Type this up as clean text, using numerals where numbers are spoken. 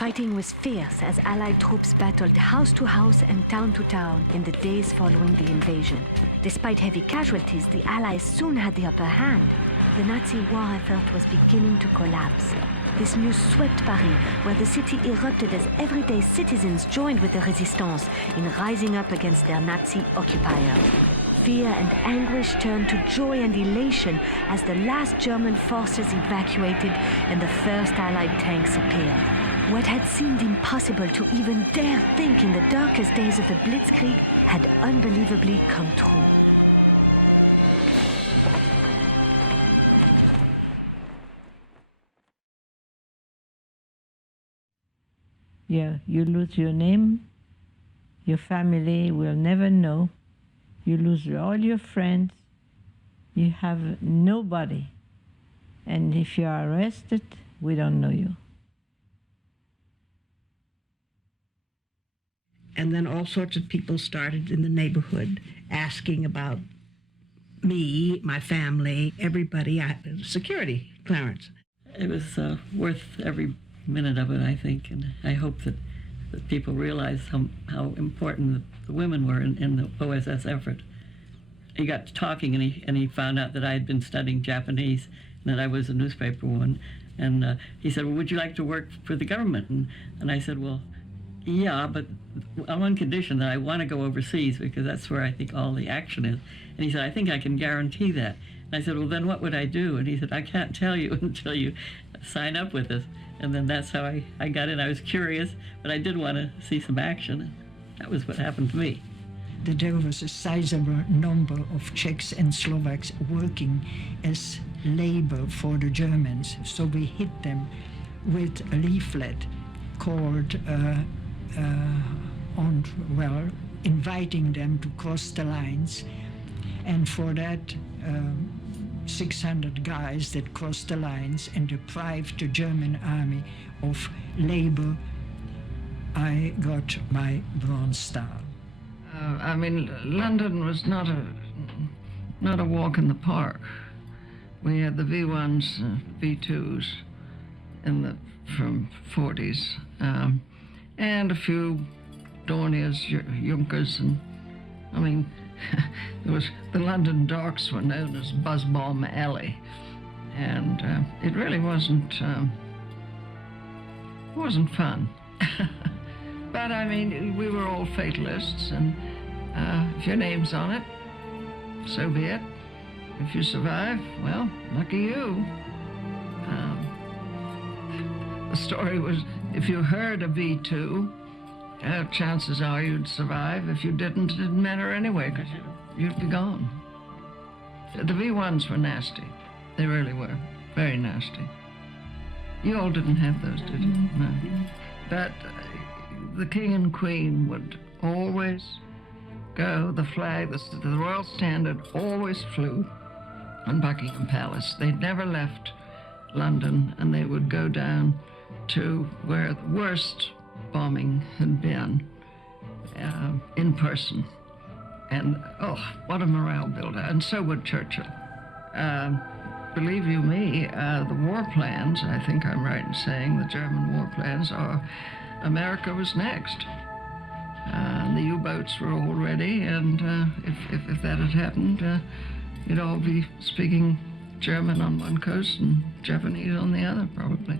Fighting was fierce as Allied troops battled house to house and town to town in the days following the invasion. Despite heavy casualties, the Allies soon had the upper hand. The Nazi war effort was beginning to collapse. This news swept Paris, where the city erupted as everyday citizens joined with the resistance in rising up against their Nazi occupier. Fear and anguish turned to joy and elation as the last German forces evacuated and the first Allied tanks appeared. What had seemed impossible to even dare think in the darkest days of the Blitzkrieg had unbelievably come true. Yeah, you lose your name, your family will never know, you lose all your friends, you have nobody, and if you are arrested, we don't know you. And then all sorts of people started in the neighborhood asking about me, my family, everybody. I had security clearance. It was worth every minute of it, I think, and I hope that people realize how important the women were in the OSS effort. He got to talking, and he found out that I had been studying Japanese and that I was a newspaper woman. And he said, well, would you like to work for the government? And I said, well, yeah, but on one condition, that I want to go overseas, because that's where I think all the action is. And he said, I think I can guarantee that. And I said, well, then what would I do? And he said, I can't tell you until you sign up with us. And then that's how I got in. I was curious, but I did want to see some action. That was what happened to me. There was a sizable number of Czechs and Slovaks working as labor for the Germans. So we hit them with a leaflet called inviting them to cross the lines. And for that, 600 guys that crossed the lines and deprived the German army of labor, I got my Bronze Star. I mean, London was not a walk in the park. We had the V1s, V2s from 40s, and a few Dorniers, Junkers, and I mean, there was the London docks were known as Buzz Bomb Alley, and it really wasn't fun. But I mean, we were all fatalists, and if your name's on it, so be it. If you survive, well, lucky you. The story was, if you heard a V2, chances are you'd survive. If you didn't, it didn't matter anyway, because you'd be gone. The V1s were nasty. They really were. Very nasty. You all didn't have those, did you? No. But the King and Queen would always go, the flag, the Royal Standard always flew on Buckingham Palace. They never left London, and they would go down to where the worst bombing had been in person. And, oh, what a morale builder. And so would Churchill. Believe you me, the war plans, I think I'm right in saying the German war plans are America was next. The U-boats were all ready, and if that had happened, you'd all be speaking German on one coast and Japanese on the other, probably.